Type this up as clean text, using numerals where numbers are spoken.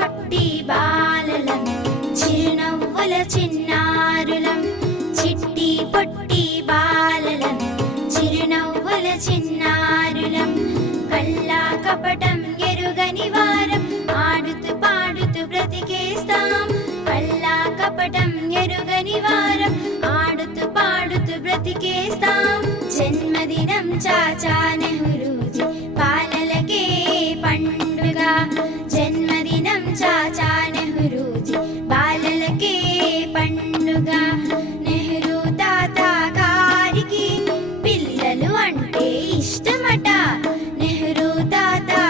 పొట్టి బాలలం చిరునవ్వుల చిన్నారులం చిట్టి పొట్టి బాలలం చిరునవ్వుల చిన్నారులం కల్లా కపటం ఎరుగని వారం ఆడుతూ పాడుతూ బ్రతికేస్తాం కల్లా కపటం ఎరుగని వారం ఆడుతూ పాడుతూ బ్రతికేస్తాం జన్మదినం చాచానే